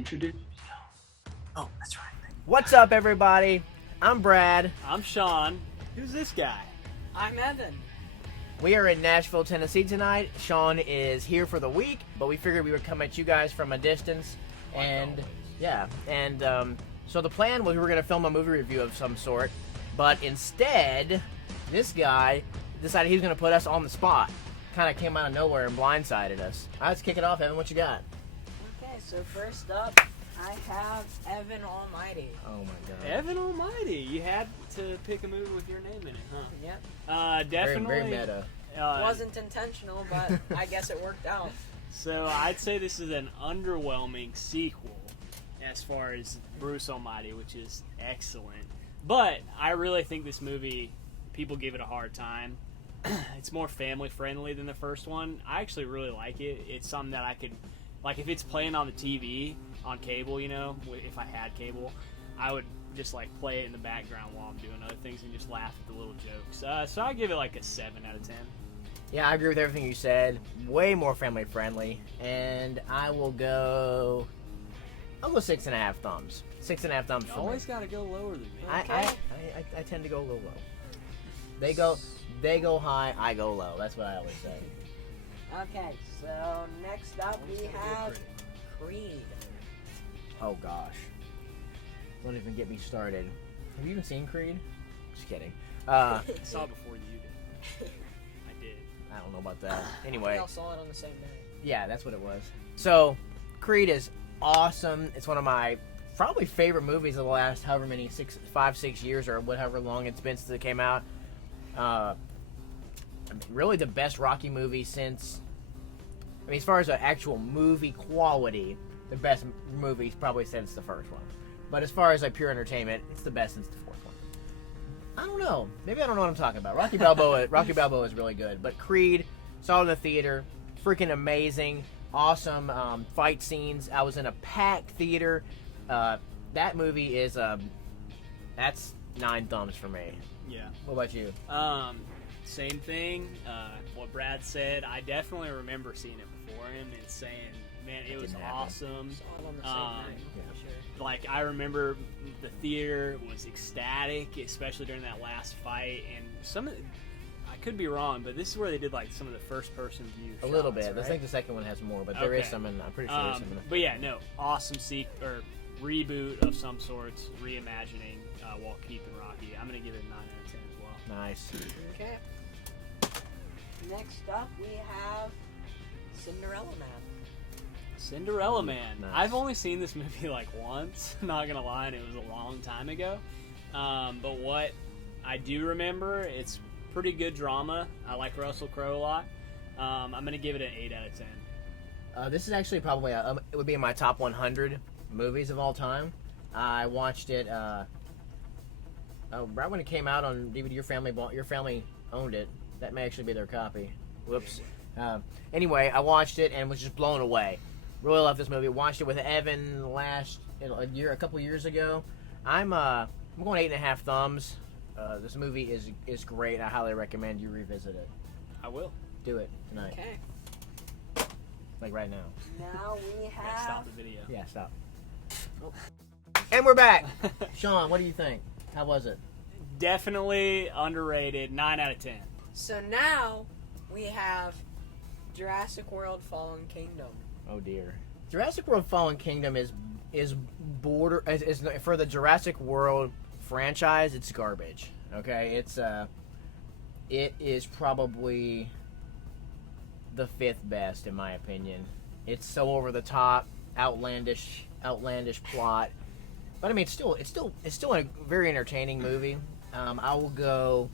introduce. Oh, that's right. What's up, everybody? I'm Brad. I'm Sean. Who's this guy? I'm Evan. We are in Nashville, Tennessee tonight. Sean is here for the week, but we figured we would come at you guys from a distance. So the plan was we were going to film a movie review of some sort, but instead, this guy decided he was going to put us on the spot. Kind of came out of nowhere and blindsided us. All right, let's kick it off, Evan. What you got? Okay, so first up, I have Evan Almighty. Oh, my God. Evan Almighty. You had to pick a movie with your name in it, huh? Yep. Definitely. Very meta. Wasn't intentional, but I guess it worked out. So I'd say this is an underwhelming sequel as far as Bruce Almighty, which is excellent. But I really think this movie, people give it a hard time. It's more family friendly than the first one. I actually really like it. It's something that I could, like, if it's playing on the TV, on cable, you know, if I had cable, I would just, like, play it in the background while I'm doing other things and just laugh at the little jokes. So I give it, like, a 7 out of 10. Yeah, I agree with everything you said. Way more family friendly. And I'll go 6.5 thumbs. 6.5 thumbs You for always me. got to go lower than me. I tend to go a little low. They go high, I go low. That's what I always say. Okay, so next up we have Creed. Oh gosh. Don't even get me started. Have you even seen Creed? Just kidding. I saw it before you did. I did. I don't know about that. We Anyway, all saw it on the same day. yeah, that's what it was. So, Creed is awesome. It's one of my probably favorite movies of the last however many 5-6 years or whatever long it's been since it came out. Really the best Rocky movie since. I mean, as far as an actual movie quality, the best movie probably since the first one. But as far as like pure entertainment, it's the best since the fourth one. I don't know. Maybe I don't know what I'm talking about. Rocky Balboa is really good. But Creed, saw it in the theater, freaking amazing, awesome fight scenes. I was in a packed theater. That movie is that's 9 thumbs for me. Yeah. What about you? Same thing. What Brad said, I definitely remember seeing it before him and saying, man, it was awesome. Saw it on the same night, for sure. Like, I remember the theater was ecstatic, especially during that last fight. And I could be wrong, but this is where they did, like, some of the first-person view A little shots, bit. right? I think the second one has more, but there is Okay. some in. I'm pretty sure there's some in it. But yeah, no, awesome reboot of some sorts, reimagining while keeping Rocky. I'm going to give it a 9 out of 10 as well. Nice. Okay. Next up we have Cinderella Man. Cinderella Man. Nice. I've only seen this movie like once, not gonna lie, and it was a long time ago. But what I do remember, it's pretty good drama. I like Russell Crowe a lot. I'm gonna give it an 8 out of 10. This is actually probably it would be in my top 100 movies of all time. I watched it right when it came out on DVD. Your family owned it. That may actually be their copy. Whoops. Anyway, I watched it and was just blown away. Really love this movie. Watched it with Evan a couple years ago. I'm going 8.5 thumbs. This movie is great. I highly recommend you revisit it. I will. Do it tonight. Okay. Like right now. Now we Yeah, have stop the video. Yeah, stop. And we're back. Sean, what do you think? How was it? Definitely underrated. 9 out of 10. So now we have Jurassic World Fallen Kingdom. Oh dear. Jurassic World Fallen Kingdom is for the Jurassic World franchise, it's garbage. Okay? It is probably the 5th best in my opinion. It's so over the top, outlandish plot. But I mean, it's still a very entertaining movie. I will go.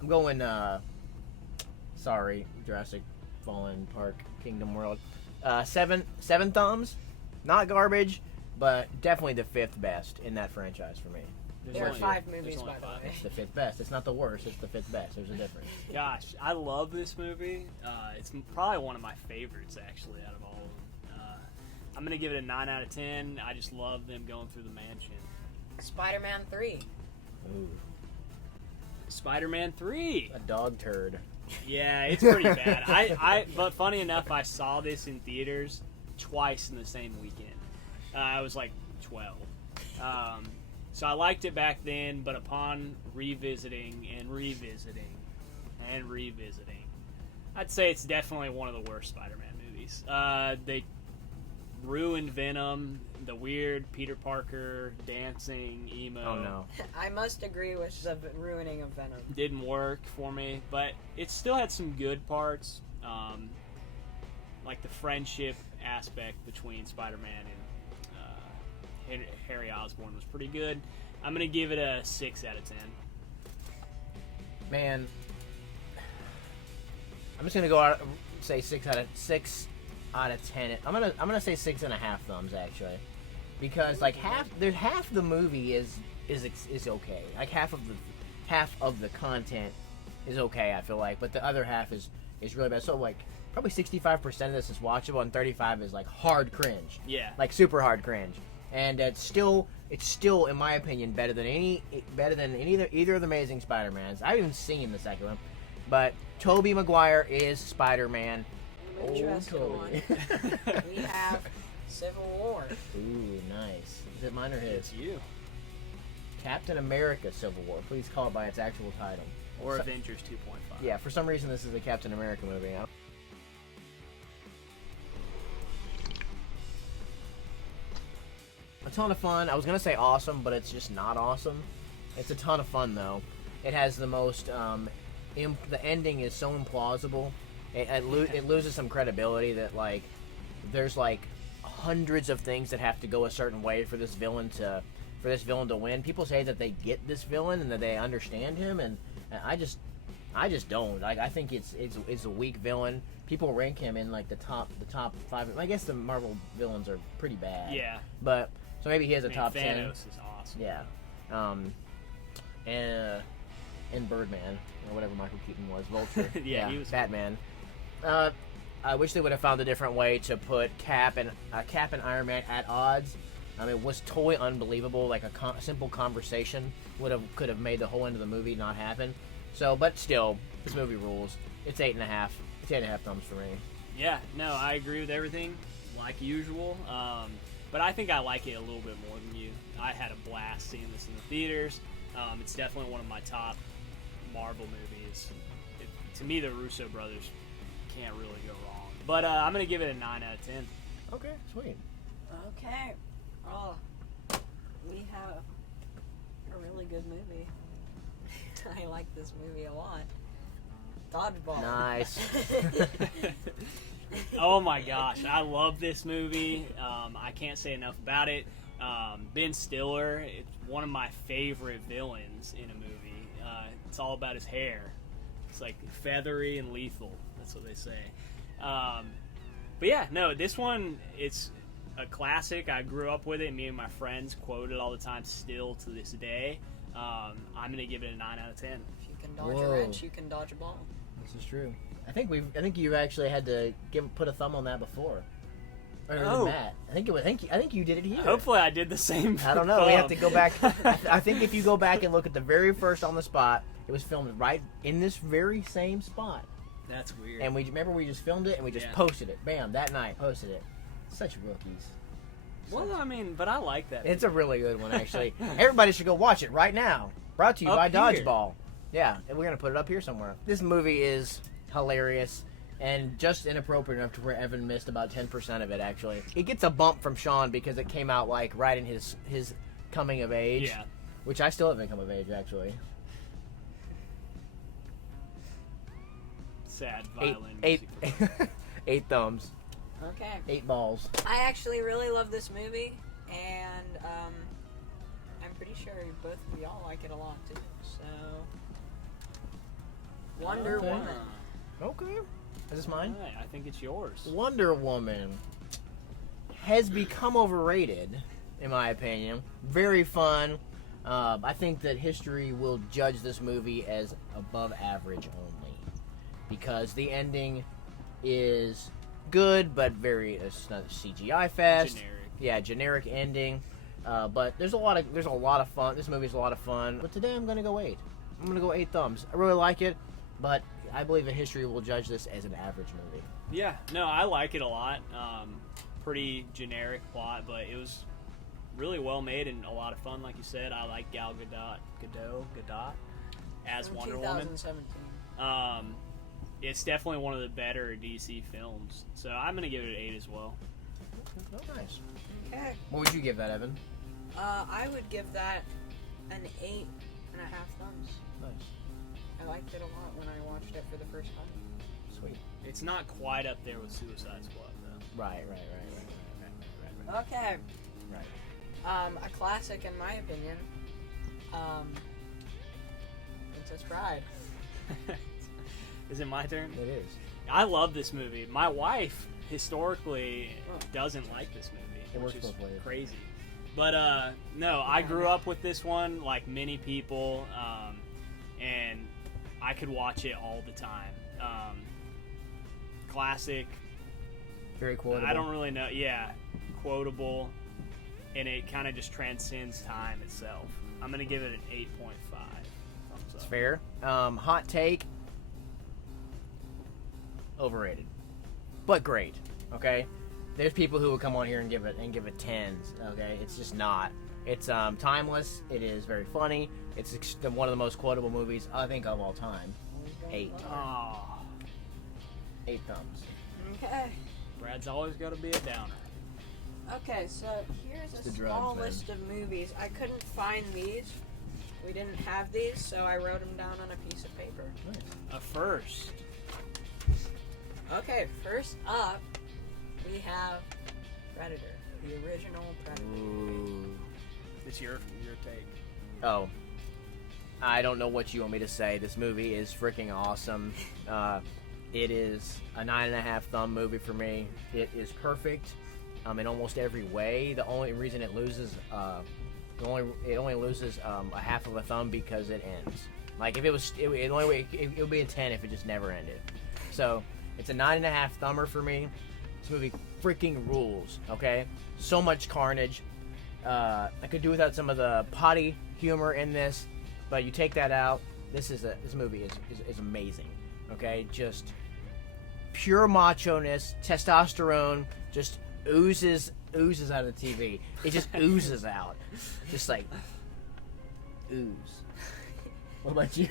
I'm going. Sorry, Jurassic Fallen Park Kingdom World. 7 thumbs. Not garbage, but definitely the 5th best in that franchise for me. There's There are only- 5 movies, there's only by the 5. way. It's the 5th best. It's not the worst. It's the 5th best. There's a difference. Gosh, I love this movie. It's probably one of my favorites, actually, out of all of them. I'm going to give it a 9 out of 10. I just love them going through the mansion. Spider-Man 3. Ooh, Spider-Man 3. a dog turd. Yeah, it's pretty bad. But funny enough, I saw this in theaters twice in the same weekend. I was like 12. So I liked it back then, but upon revisiting and revisiting and revisiting, I'd say it's definitely one of the worst Spider-Man movies. They ruined Venom, the weird Peter Parker dancing emo. Oh no. I must agree with the ruining of Venom. Didn't work for me, but it still had some good parts, like the friendship aspect between Spider-Man and Harry Osborn was pretty good. I'm gonna give it a 6 out of 10. Man, I'm just gonna go out say 6 out of 10. I'm gonna say 6.5 thumbs actually, because like half the movie is okay. Like half of the content is okay. I feel like, but the other half is really bad. So like probably 65% of this is watchable, and 35 is like hard cringe. Yeah. Like super hard cringe. And it's still, in my opinion, better than either of the Amazing Spider-Mans. I haven't even seen the second one, but Tobey Maguire is Spider-Man. Interesting one. We have Civil War. Ooh, nice. Is it mine or his? It's you. Captain America: Civil War. Please call it by its actual title. Or So- Avengers 2.5. Yeah, for some reason this is a Captain America movie. A ton of fun. I was gonna say awesome, but it's just not awesome. It's a ton of fun though. It has the most. The ending is so implausible. It loses some credibility. That like, there's like hundreds of things that have to go a certain way for this villain to win. People say that they get this villain and that they understand him, and I just don't. Like, I think it's a weak villain. People rank him in like the top 5. I guess the Marvel villains are pretty bad. Yeah. But so maybe he has a top Thanos 10. is awesome. Yeah. And Birdman or whatever Michael Keaton was, Vulture. Yeah, he was Batman. I wish they would have found a different way to put Cap and Iron Man at odds. It was totally unbelievable. Like a simple conversation could have made the whole end of the movie not happen. So, but still, this movie rules. It's 8.5. It's 8.5 thumbs for me. Yeah, no, I agree with everything, like usual. But I think I like it a little bit more than you. I had a blast seeing this in the theaters. It's definitely one of my top Marvel movies. To me, the Russo brothers can't really go wrong. But I'm going to give it a 9 out of 10. Okay, sweet. Okay. Oh, we have a really good movie. I like this movie a lot. Dodgeball. Nice. Oh my gosh, I love this movie. I can't say enough about it. Ben Stiller, it's one of my favorite villains in a movie. It's all about his hair. It's like feathery and lethal. That's what they say. But yeah, no, this one, it's a classic. I grew up with it. Me and my friends quote it all the time still to this day. I'm going to give it a 9 out of 10. If you can dodge Whoa. a wrench, you can dodge a ball. This is true. I think you've actually had to put a thumb on that before. Or Oh. Matt. I think you did it here. Hopefully I did the same. I don't know. We have to go back. I think if you go back and look at the very first on the spot, it was filmed right in this very same spot. That's weird. And we just filmed it and we just Yeah. posted it. Bam, that night posted it. Such rookies. Well, I mean, but I like that. It's a really good one, actually. Everybody should go watch it right now. Brought to you Up by here. Dodgeball. Yeah, and we're gonna put it up here somewhere. This movie is hilarious and just inappropriate enough to where Evan missed about 10% of it. Actually, it gets a bump from Sean because it came out like right in his coming of age. Yeah. Which I still haven't come of age, actually. Sad Eight, violin eight, music. 8 thumbs, Okay. 8 balls. I actually really love this movie, and I'm pretty sure both of y'all like it a lot too. So, Wonder Okay. Woman. Okay, is this mine? Alright, I think it's yours. Wonder Woman has become overrated, in my opinion. Very fun. I think that history will judge this movie as above average only, because the ending is good, but it's not CGI fest. Generic. Yeah, generic ending. But there's a lot of fun. This movie's a lot of fun. But today I'm gonna go 8. I'm gonna go 8 thumbs. I really like it, but I believe that history will judge this as an average movie. Yeah, no, I like it a lot. pretty generic plot, but it was really well made and a lot of fun. Like you said, I like Gal Gadot as From Wonder Woman. 2017. It's definitely one of the better DC films, so I'm gonna give it an 8 as well. Oh, nice. Okay. What would you give that, Evan? I would give that an 8.5 thumbs. Nice. I liked it a lot when I watched it for the first time. Sweet. It's not quite up there with Suicide Squad, though. Right. Okay. Right. A classic in my opinion. Princess Bride. Is it my turn? It is. I love this movie. My wife historically doesn't like this It movie, works which is both ways. crazy. But no, I grew up with this one, like many people, and I could watch it all the time. Classic. Very quotable. I don't really know. Yeah, quotable, and it kind of just transcends time itself. I'm gonna give it an 8.5. Thumbs It's up. fair. Hot take. Overrated, but great. Okay, there's people who will come on here and give it tens. Okay, it's just not. It's timeless. It is very funny. It's one of the most quotable movies I think of all time. 8. Oh, 8 thumbs. Okay. Brad's always got to be a downer. Okay, so here's It's the a drugs, small man. list of movies. I couldn't find these. We didn't have these, so I wrote them down on a piece of paper. A first. Okay, first up, we have Predator, the original Predator. Ooh. It's your take. Oh, I don't know what you want me to say. This movie is freaking awesome. It is a 9.5 thumb movie for me. It is perfect in almost every way. The only reason it loses, it only loses a half of a thumb because it ends. Like if it was, it would be a 10 if it just never ended. So it's a 9.5 thumber for me. This movie freaking rules. Okay, so much carnage. I could do without some of the potty humor in this, but you take that out. This movie is amazing. Okay, just pure macho-ness, testosterone just oozes out of the TV. It just oozes out, just like ooze. What about you?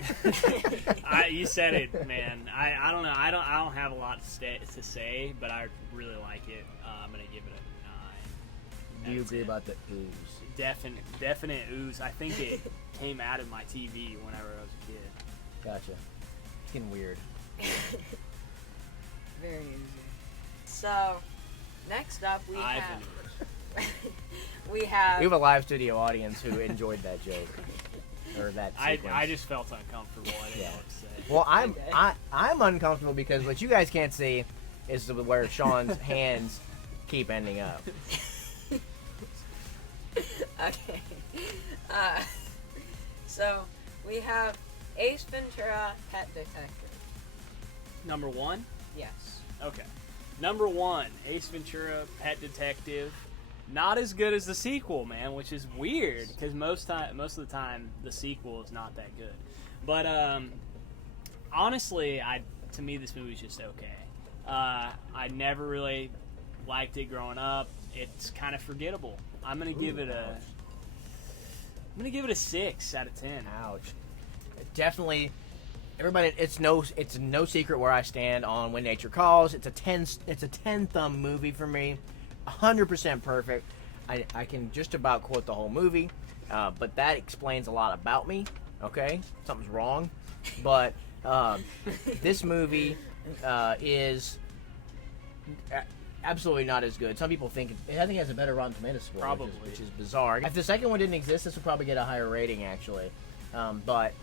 You said it, man. I don't know. I don't have a lot to say, but I really like it. I'm gonna give it a 9. Do you agree about the ooze? Definite ooze. I think it came out of my TV whenever I was a kid. Gotcha. It's getting weird. Very easy. So, next up we I've have been ooze. We have a live studio audience who enjoyed that joke or that sequence. I just felt uncomfortable. I didn't know what to say. Well, Okay. I'm uncomfortable because what you guys can't see is where Sean's hands keep ending up. Okay. So we have Ace Ventura: Pet Detective. Number 1? Yes. Okay. Number 1, Ace Ventura: Pet Detective. Not as good as the sequel, man, which is weird because most of the time the sequel is not that good. But honestly, to me this movie's just okay. I never really liked it growing up. It's kind of forgettable. I'm gonna give it a 6 out of 10. Ouch. Definitely, everybody. It's no secret where I stand on When Nature Calls. It's a 10 thumb movie for me. 100% perfect. I can just about quote the whole movie, but that explains a lot about me. Okay, something's wrong, but this movie is absolutely not as good. Some people think I think it has a better Rotten Tomatoes score, Probably. which is bizarre. If the second one didn't exist, this would probably get a higher rating actually. But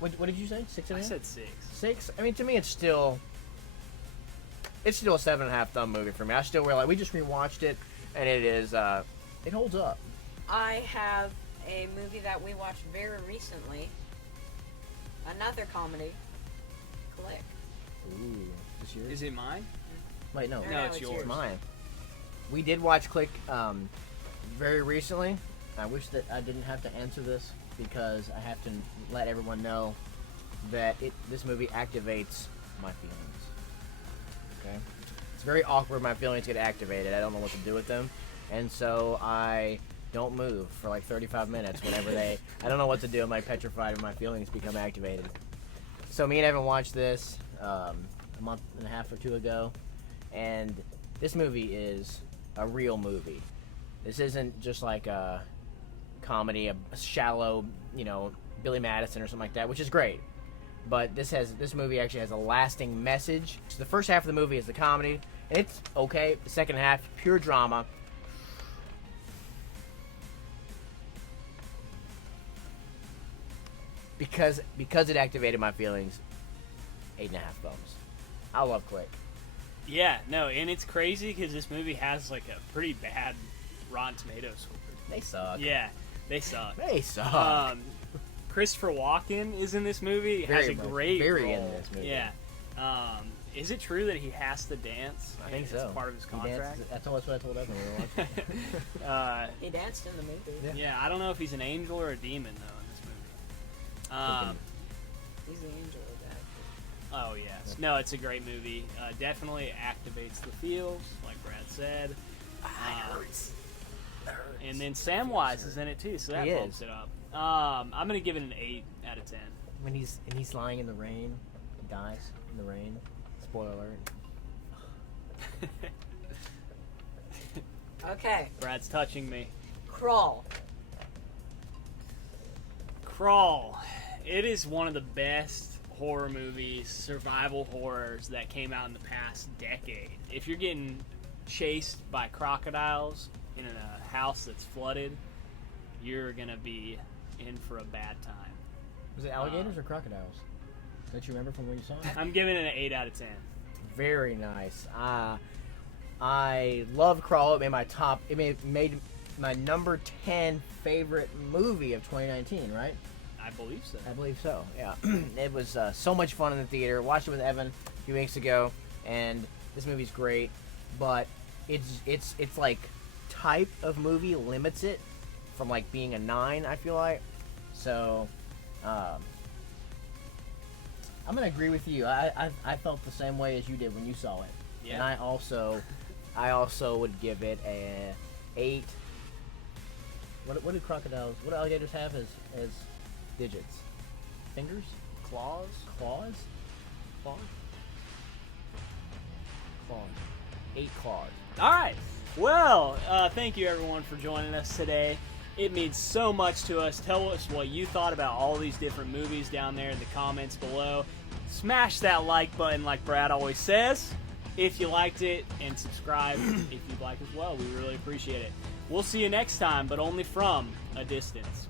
what did you say? 6.5? I said 6. 6. I mean, to me, it's still a 7.5 thumb movie for me. I still realize we just rewatched it, and it is it holds up. I have a movie that we watched very recently. Another comedy. Click. Ooh, this yours? Is it mine? Wait, no, No, it's yours. It's mine. We did watch Click very recently. I wish that I didn't have to answer this because I have to let everyone know that this movie activates my feelings. Okay, It's very awkward. My feelings get activated. I don't know what to do with them, and so I don't move for like 35 minutes whenever I don't know what to do. I'm like petrified when my feelings become activated. So me and Evan watched this a month and a half or two ago, and this movie is a real movie. This isn't just like a comedy, a shallow, Billy Madison or something like that, which is great. But this movie actually has a lasting message. So the first half of the movie is the comedy, and it's okay. The second half, pure drama. Because it activated my feelings, 8.5 thumbs. I love Quick. Yeah, no, and it's crazy because this movie has like a pretty bad Rotten Tomatoes score. They suck. Yeah, they suck. They suck. Christopher Walken is in this movie. Has a great role. in this movie. Yeah. Is it true that he has to dance? I think so. It's part of his contract. That's what I told Evan when we were watching. He danced in the movie. Yeah, I don't know if he's an angel or a demon though in this movie. He's the angel of that. Oh yes, no, it's a great movie. Definitely activates the feels, like Brad said. Hurts. And then Samwise is in it too, so that He bumps is. it up. I'm gonna give it an 8 out of 10. When he's lying in the rain, he dies in the rain. Spoiler alert. Okay, Brad's touching me. Crawl. Crawl. It is one of the best horror movies, survival horrors that came out in the past decade. If you're getting chased by crocodiles in a house that's flooded, you're gonna be in for a bad time. Was it alligators or crocodiles? Don't you remember from when you saw it? I'm giving it an 8 out of 10. Very nice. I love Crawl. It made my number 10 favorite movie of 2019, right? I believe so. I believe so, yeah. It was so much fun in the theater. Watched it with Evan a few weeks ago, and this movie's great, but it's like type of movie limits it from like being a 9, I feel like. So I'm gonna agree with you. I felt the same way as you did when you saw it. Yeah. And I also would give it a 8. What do alligators have as digits? Fingers? Claws? Claws? Claws? Claws. 8 claws. All right. Well, thank you everyone for joining us today. It means so much to us. Tell us what you thought about all these different movies down there in the comments below. Smash that like button like Brad always says if you liked it, and subscribe if you'd like as well. We really appreciate it. We'll see you next time, but only from a distance.